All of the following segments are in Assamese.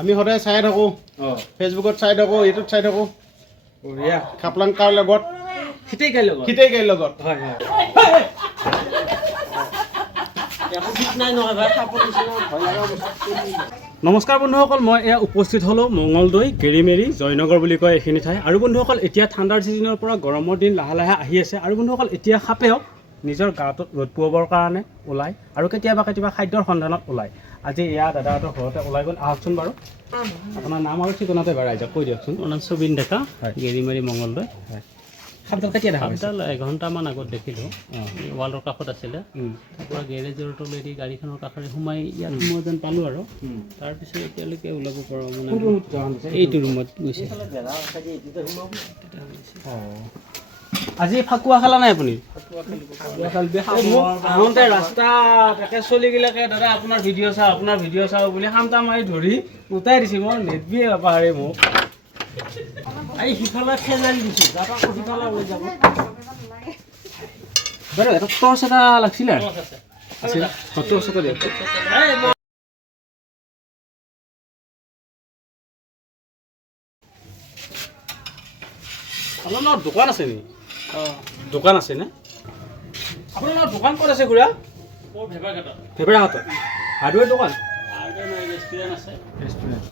আমি সদায় চাই থাকোঁ ফেচবুকত চাই থাকোঁ ইউটিউবত চাই থাকোঁ খাপলাং কাৰ লগত খিতেই গাইৰ লগত হয় হয় নমস্কাৰ বন্ধুসকল মই এয়া উপস্থিত হ'লোঁ মঙলদৈ গেৰিমেৰি জয়নগৰ বুলি কয় এইখিনি ঠাই আৰু বন্ধুসকল এতিয়া ঠাণ্ডাৰ ছিজনৰ পৰা গৰমৰ দিন লাহে লাহে আহি আছে আৰু বন্ধুসকল এতিয়া সাপেও নিজৰ গাটোত ৰ'দ পোৱাবৰ কাৰণে ওলায় আৰু কেতিয়াবা খাদ্যৰ সন্ধানত ওলায় আজি এয়া দাদাহঁতৰ ঘৰতে ওলাই গ'ল আহকচোন বাৰু আপোনাৰ নাম আৰু ঠিকনাতে বাৰু ৰাইজক কৈ দিয়কচোন মোৰ নাম সুবিন ডেকা গেৰিমেৰি মঙলদৈ সাপডাল কেতিয়া দেখা সাপডাল এঘণ্টামান আগত দেখিলোঁ ৱালৰ কাষত আছিলে তাৰপৰা গেৰেজৰ তলেদি গাড়ীখনৰ কাষেৰে সোমাই ইয়াত মই যেন পালোঁ আৰু তাৰপিছত এতিয়ালৈকে ওলাব পৰা মানে এইটো ৰুমত গৈছে আজি ফাকুৱা খালা নাই আপুনি আহোঁতে ৰাস্তা তাকে চলিগিলাকে দাদা আপোনাৰ ভিডিঅ' চাওঁ বুলি সামটা মাৰি ধৰি উঠাই দিছে মই নেটবিয়ে পাহাৰে মোক এই সিফালে খেজালি দিছোঁ যাবা সিফালে লৈ যাব বাৰু এটা টৰ্চ এটা লাগিছিলে টৰ্চ এটা দিয়ক আপোনাৰ দোকান আছে নেকি দোকান আছে নে আপোনাৰ দোকান ক'ত আছে খুৰা মোৰ ভেবেৰাঘাটত হাৰ্ডৱেৰ দোকান ৰেষ্টুৰেণ্ট আছে ৰেষ্টুৰেণ্ট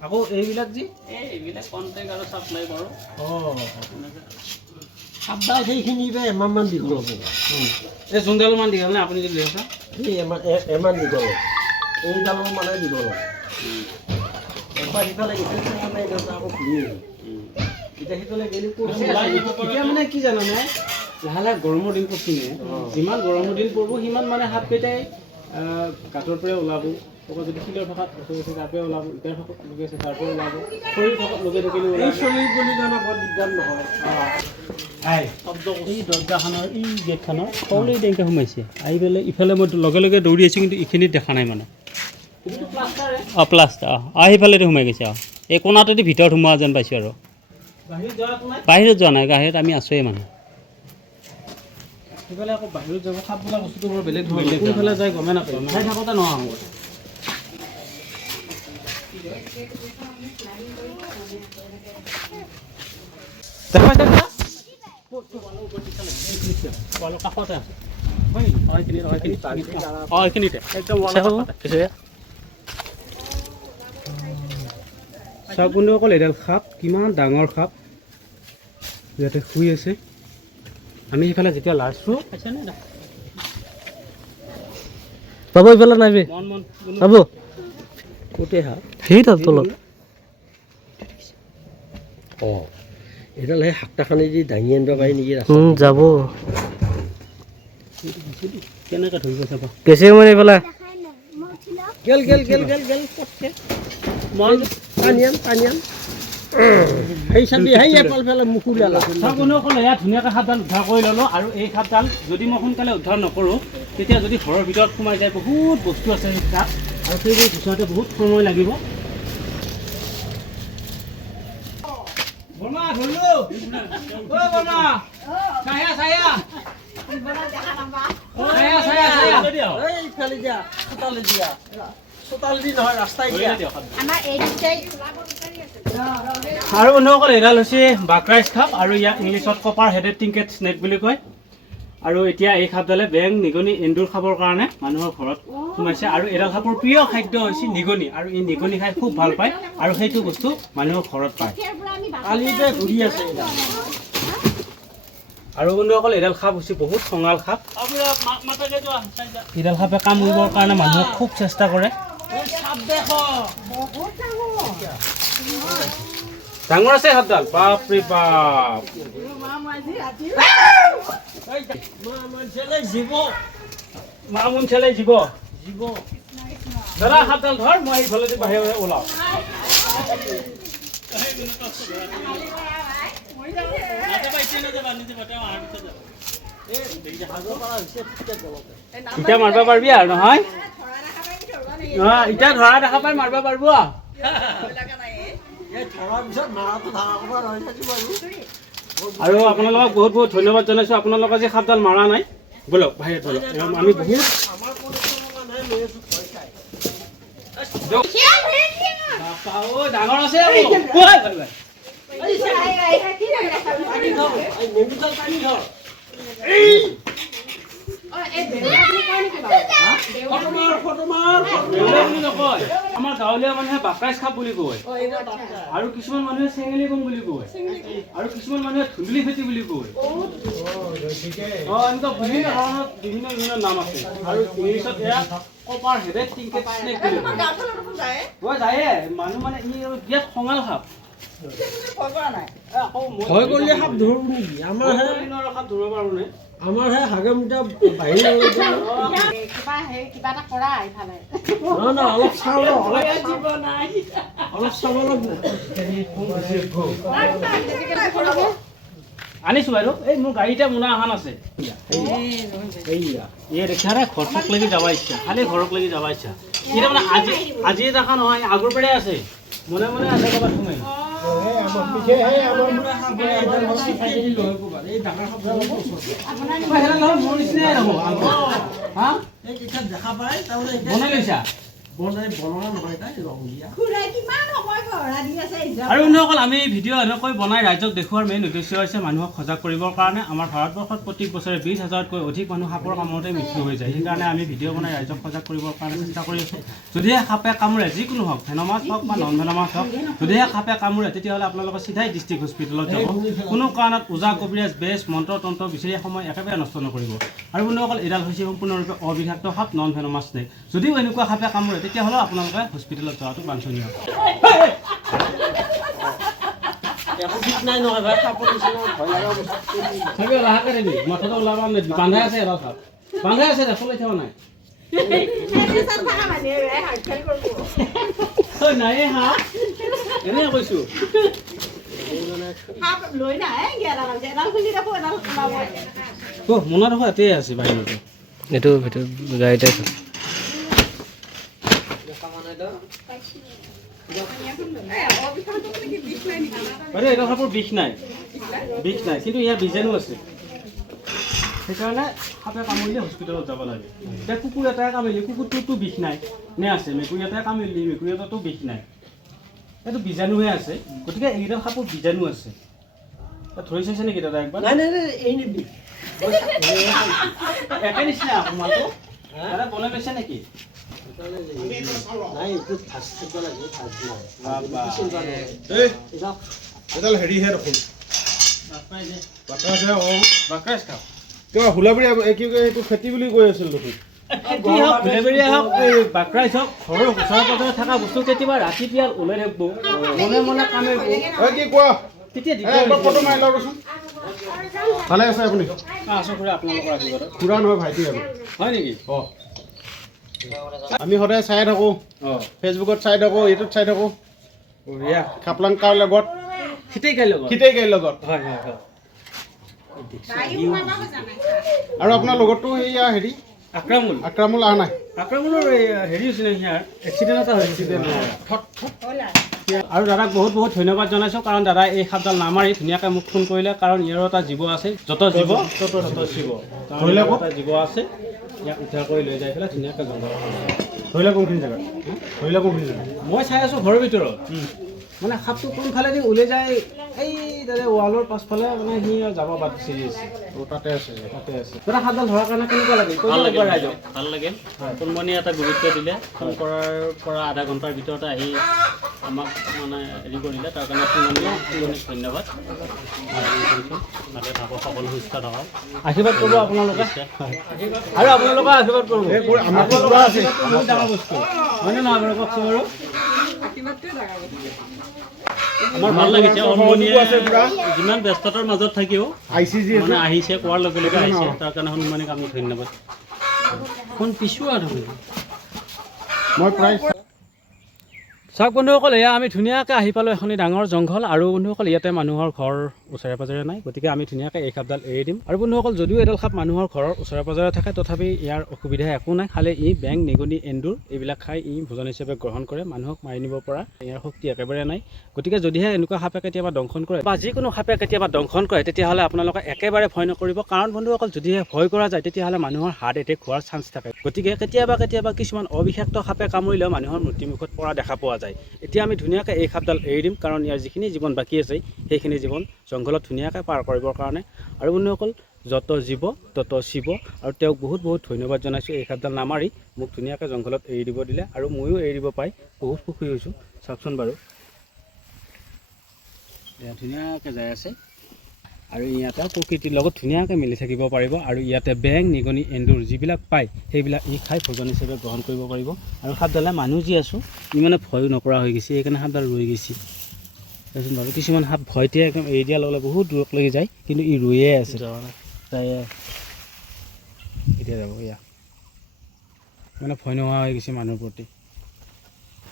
আকৌ এইবিলাক যি এইবিলাক কণ্টেক্ট আৰু ছাপ্লাই কৰোঁ সাপডাল সেইখিনি এমাহমান দীঘল হ'ব এই যোনডালমান দীঘল নে আপুনি যদি লৈছে এই এমাহ দীঘল এইডালো মানে দীঘল হ'ব এবাৰ সিফালে আকৌ ঘূৰি এতিয়া সিফালে গেলি এতিয়া মানে কি জানানে লাহে লাহে গৰমৰ দিন পৰচিনে যিমান গৰমৰ দিন পৰিব সিমান মানে সাপকেইটাই গাঁতৰ পৰা ওলাব যদি শিলৰ থকাত আছে তাৰ পৰা ওলাব ইটাৰ থকাত লগে আছে তাৰ পৰা ওলাব শৰীৰ থকাত লগে থাকিলে এই শৰীৰ বুলি জানা বৰ দিগদাৰ নহয় এই দৰ্জাখনৰ এই গেটখনৰ তলেই তেনেকৈ সোমাইছে আহি পেলাই ইফালে মই লগে লগে দৌৰি আছোঁ কিন্তু এইখিনিত দেখা নাই মানে প্লাষ্টাৰ সিফালেদি সোমাই গৈছে এই কোণাটোদি ভিতৰত সোমোৱা যেন পাইছোঁ আৰু বাহিৰত যোৱা নাই বাহিৰত আমি আছোঁৱেই মানে সেইফালে আকৌ বাহিৰত যাব সাপ বোলা বস্তুটো বৰ বেলেগ ধৰণৰ কোনফালে যায় গমে নাপায় চাই থাকোঁতে নহয় মোৰ কাষতে আছে চাওক বন্ধুসকল এডাল সাপ কিমান ডাঙৰ সাপ ইয়াতে শুই আছে আমি সেইফালে যেতিয়া লাইছোঁ পাব এইফালে নাই পাব ক'তে সাপ সেইডাল তলত অঁ এইডাল সেই সাতটাখানি দি দাঙি আনিব পাৰি নেকি যাব কেনেকৈ ধৰিব চাব কেঁচি মানে এইফালে গেল সেই চাবি সেই এপাল ফেলে মুখু লালা চাবসকলে ইয়াত ধুনীয়াকৈ সাপডাল উদ্ধাৰ কৰি ল'লোঁ আৰু এই সাপডাল যদি মই সোনকালে উদ্ধাৰ নকৰোঁ তেতিয়া যদি ঘৰৰ ভিতৰত সোমাই যায় বহুত বস্তু আছে তাত আৰু সেইবোৰ গুচোৱাতে বহুত সময় লাগিব আৰু বন্ধুসকল এডাল হৈছে বাকৰাইজ সাপ আৰু ইয়াক ইংলিছত কপাৰ হেডেড টিংকেট স্নেক বুলি কয় আৰু এতিয়া এই সাপডালে বেং নিগনি এন্দুৰ খাবৰ কাৰণে মানুহৰ ঘৰত সোমাইছে আৰু এডাল সাপৰ প্ৰিয় খাদ্য হৈছে নিগনি আৰু এই নিগনি খাই খুব ভাল পায় আৰু সেইটো বস্তু মানুহৰ ঘৰত পায় ঘূৰি আছে আৰু বন্ধুসকল এডাল সাপ হৈছে বহুত খঙাল সাপ এডাল সাপে কামুৰিবৰ কাৰণে মানুহক খুব চেষ্টা কৰে ডাঙৰ আছে সাপডাল বাপৰে বাপ জীৱ দাদা সাপডাল ধৰ মই এইফালে বাহিৰে ওলাওঁ এতিয়া মাৰিব পাৰিবি আৰু নহয় এতিয়া ধৰা দেখা পাই মাৰিব পাৰিব আৰু আপোনালোকক বহুত বহুত ধন্যবাদ জনাইছোঁ আপোনালোকে যে সাপডাল মাৰা নাই বলক বাহিৰত বলক আমি বহুত ডাঙৰ আছে আমাৰ গাঁৱলীয়া মানুহে বাকৰাইজ খাপ বুলি কয় আৰু কিছুমান মানুহে চেঙেলী বম বুলি কয় আৰু কিছুমান মানুহে ধুন্দুলি ফেটি বুলি কয় এনেকুৱা বিভিন্ন ধৰণৰ বিভিন্ন বিভিন্ন নাম আছে আৰু ইংলিছত এয়া কপাৰ হেডেড টিংকেট স্নেক বুলি কয় যায়ে মানুহ মানে ই বিৰাট খঙাল সাপ ভয় কৰিলে সাপ ধৰো নেকি আমাৰ সাপ ধৰিব পাৰো নে আমাৰ হে হাগে মুটা বাহিৰ কিবা এটা কৰা ইফালে নহয় অলপ চাওঁ অলপ চাব আনিছো বাইদেউ এই মোৰ গাড়ীতে মোনা এখন আছে এই দেখা নাই ঘৰক লাগি যাব ইচ্ছা খালি ঘৰক লাগি যাব ইচ্ছা এতিয়া মানে আজি দেখা নহয় আগৰ পৰাই আছে মনে মনে আছে ক'ৰবাত সোমাই দেখা পাই তাৰমানে বনাই লৈছা বনোৱা নহয় তাই ৰং দিয়া আৰু বন্ধুসকল আমি ভিডিঅ' এনেকৈ বনাই ৰাইজক দেখুওৱাৰ মেইন উদ্দেশ্য হৈছে মানুহক সজাগ কৰিবৰ কাৰণে আমাৰ ভাৰতবৰ্ষত প্ৰতি বছৰে 20,000তকৈ অধিক মানুহ সাপৰ কামোৰতে মৃত্যু হৈ যায় সেইকাৰণে আমি ভিডিঅ' বনাই ৰাইজক সজাগ কৰিবৰ কাৰণে চেষ্টা কৰি আছোঁ যদিহে সাপে কামোৰে যিকোনো হওক ভেনমাছ হওক বা নন ভেনমাছ হওক যদিহে সাপে কামোৰে তেতিয়াহ'লে আপোনালোকে চিধাই ডিষ্ট্ৰিক্ট হস্পিটেলত যাব কোনো কাৰণত ওজা কবিৰাজ বেজ মন্ত্ৰ তন্ত্ৰ বিচাৰি সময় একেবাৰে নষ্ট নকৰিব আৰু বন্ধুসকল এডাল হৈছে সম্পূৰ্ণৰূপে অবিষাক্ত সাপ নন ভেনমাছ স্নেক যদিও এনেকুৱা সাপে কামোৰে তেতিয়াহ'লে আপোনালোকে হস্পিটেলত যোৱাটো বাঞ্ছনীয় নাই নহয় ভাই সাপৰ নিচিনা ভয় লগা চাবি লাহেকে দিবি মাথাটো ওলাব বান্ধাই আছে এটা সাপ বান্ধাই আছে চলাই থোৱা নাই নাই হাঁহ এনেই কৈছোঁ মোনা দেখোন এতেই আছে বাহিৰতে এইটো ভিতৰত গাড়ীতে আছে বাইদেউ এটা সাপৰ বিষ নাই কিন্তু ইয়াৰ বীজাণু আছে সেইকাৰণে সাপে কামুৰিলে হস্পিটেলত যাব লাগে এতিয়া কুকুৰ এটাই কামুৰিলে কুকুৰটোতো বিষ নাই নে আছে মেকুৰী এটাই কামুৰিলে মেকুৰী এটাতো বিষ নাই এইটো বীজাণুহে আছে গতিকে এইকেইটা সাপৰ বীজাণু আছে ধৰি চাইছে নেকি দাদা একবাৰ নাই এই নিবি একে নিচিনা আপোনাৰটো দাদা বনাই লৈছে নেকি নাই এইটো ফাৰ্ষ্ট থাকিব লাগে এডাল হেৰিহে দেখোন বাকৰাইজ বাকৰাইজ খাপ কিবা হুলাবৰি কি কয় এইটো খেতি বুলি কৈ আছিল দেখোন কি হওক হুলেবেৰীয়া হওক এই বাকৰাইজ হওক ঘৰৰ ওচৰে পাজৰে থকা বস্তু কেতিয়াবা ৰাতি পিয়াল ওলাই থাকিব মনে মনে কামে কি কোৱা তেতিয়া একবাৰ ফটো মাৰি লওকচোন ভালে আছে আপুনি আছোঁ খুৰা আপোনালোকৰ আশীৰ্বাদত খুৰা নহয় ভাইটি আৰু হয় নেকি অঁ আমি সদায় চাই থাকোঁ অঁ ফেচবুকত চাই থাকোঁ ইউটিউবত চাই থাকোঁ বঢ়িয়া খাপলাং কাৰ লগত শীতেই গাই লগত খিতেই গাড়ীৰ লগত হয় হয় হয় আৰু আপোনাৰ লগততো সেয়া হেৰি আক্ৰামুল আক্ৰামুল অহা নাই আক্ৰামুলৰ হেৰি হৈছিলে ইয়াৰ এক্সিডেণ্ট এটা হৈছিলে আৰু দাদাক বহুত বহুত ধন্যবাদ জনাইছোঁ কাৰণ দাদাই এই সাপডাল নামাৰি ধুনীয়াকৈ মোক ফোন কৰিলে কাৰণ ইয়াৰো এটা জীৱ আছে যত জীৱ তত শিৱ ধৰিলে এটা জীৱ আছে ইয়াক উদ্ধাৰ কৰি লৈ যাই পেলাই ধুনীয়াকৈ জংঘল ধৰিলে কোনখিনি জেগাত ধৰিলে কোনখিনি জেগাত মই চাই আছোঁ ঘৰৰ ভিতৰত মানে সাপটো কোনফালেদি ওলাই যায় এই দাদা ৱালৰ পাছফালে মানে সি যাব বাট চিৰি আছে তাতে আছে দাদা সাপডাল ধৰাৰ কাৰণে কেনেকুৱা লাগিল ৰাইজক ভাল লাগিল কোনমনি এটা গুৰুত্ব দিলে ফোন কৰাৰ পৰা আধা ঘণ্টাৰ ভিতৰতে আহি আমাক মানে হেৰি কৰিলে তাৰ কাৰণে কোনমনিক ধন্যবাদ তাতে থাকক সকলো সুস্থ থাকক আশীৰ্বাদ কৰিব আপোনালোকে আৰু আপোনালোকে আশীৰ্বাদ কৰিব আমাৰতো পুৰা আছে বহুত ডাঙৰ বস্তু হয়নে নহয় বাৰু কওকচোন বাৰু আমাৰ ভাল লাগিছে হনুমানীয়ে যিমান ব্যস্ততাৰ মাজত থাকিও ICG মানে আহিছে কোৱাৰ লগে লগে আহিছে তাৰ কাৰণে হনুমানিক আমি ধন্যবাদ ফোন পিছোৱা দেখোন মই প্ৰায় চাওক বন্ধুসকল এয়া আমি ধুনীয়াকৈ আহি পালোঁ এখনি ডাঙৰ জংঘল আৰু বন্ধুসকল ইয়াতে মানুহৰ ঘৰ ওচৰে পাজৰে নাই গতিকে আমি ধুনীয়াকৈ এই সাপডাল এৰি দিম আৰু বন্ধুসকল যদিও এডাল সাপ মানুহৰ ঘৰৰ ওচৰে পাজৰে থাকে তথাপি ইয়াৰ অসুবিধা একো নাই খালি ই বেং নিগনি এন্দুৰ এইবিলাক খাই ই ভোজন হিচাপে গ্ৰহণ কৰে মানুহক মাৰি নিব পৰা ইয়াৰ শক্তি একেবাৰে নাই গতিকে যদিহে এনেকুৱা সাপে কেতিয়াবা দংশন কৰে বা যিকোনো সাপে কেতিয়াবা দংশন কৰে তেতিয়াহ'লে আপোনালোকে একেবাৰে ভয় নকৰিব কাৰণ বন্ধুসকল যদিহে ভয় কৰা যায় তেতিয়াহ'লে মানুহৰ হাৰ্ট এটেক হোৱাৰ চান্স থাকে গতিকে কেতিয়াবা কেতিয়াবা কিছুমান অবিষাক্ত সাপে কামুৰিলেও মানুহৰ মৃত্যুমুখত পৰা দেখা পোৱা যায়। এতিয়া আমি ধুনীয়াকৈ এই সাপডাল এৰি দিম, কাৰণ ইয়াৰ যিখিনি জীৱন বাকী আছে সেইখিনি জীৱন জংঘলত ধুনীয়াকৈ পাৰ কৰিবৰ কাৰণে। আৰু বন্ধুসকল, যত জীৱ তত শিৱ, আৰু তেওঁক বহুত বহুত ধন্যবাদ জনাইছোঁ এই সাপডাল নামাৰি মোক ধুনীয়াকৈ জংঘলত এৰি দিব দিলে, আৰু ময়ো এৰি দিব পাই বহুত সুখী হৈছোঁ। চাওকচোন বাৰু, এয়া ধুনীয়াকৈ যাই আছে, আৰু ইয়াতে প্ৰকৃতিৰ লগত ধুনীয়াকৈ মিলি থাকিব পাৰিব। আৰু ইয়াতে বেং, নিগনি, এন্দুৰ যিবিলাক পায় সেইবিলাক ই খাই ভোজন হিচাপে গ্ৰহণ কৰিব পাৰিব। আৰু সাপডালে মানুহ যি আছোঁ ই মানে ভয়ো নকৰা হৈ গৈছে, সেইকাৰণে সাপডাল ৰৈ গৈছে। দেচোন বাৰু, কিছুমান সাপ ভয়তে একদম এৰি দিয়াৰ লগে লগে বহুত দূৰলৈকে যায়, কিন্তু ই ৰৈয়ে আছে। এতিয়া যাব এয়া, মানে ভয় নোহোৱা হৈ গৈছে মানুহৰ প্ৰতি।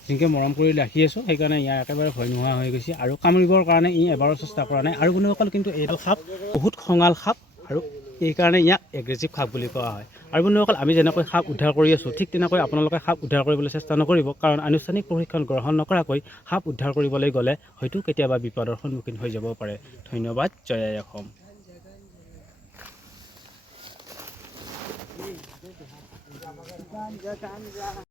যেনেকৈ মৰম কৰি ৰাখি আছোঁ সেইকাৰণে ইয়াৰ একেবাৰে ভয় নোহোৱা হৈ গৈছে, আৰু কামুৰিবৰ কাৰণে ই এবাৰো চেষ্টা কৰা নাই। আৰু বন্ধুসকল, কিন্তু এইডাল সাপ বহুত খঙাল সাপ, আৰু এইকাৰণে ইয়াক এগ্ৰেছিভ সাপ বুলি কোৱা হয়। আৰু বন্ধুসকল, আমি যেনেকৈ সাপ উদ্ধাৰ কৰি আছোঁ ঠিক তেনেকৈ আপোনালোকে সাপ উদ্ধাৰ কৰিবলৈ চেষ্টা নকৰিব, কাৰণ আনুষ্ঠানিক প্ৰশিক্ষণ গ্ৰহণ নকৰাকৈ সাপ উদ্ধাৰ কৰিবলৈ গ'লে হয়তো কেতিয়াবা বিপদৰ সন্মুখীন হৈ যাব পাৰে। ধন্যবাদ। জয় আই অসম।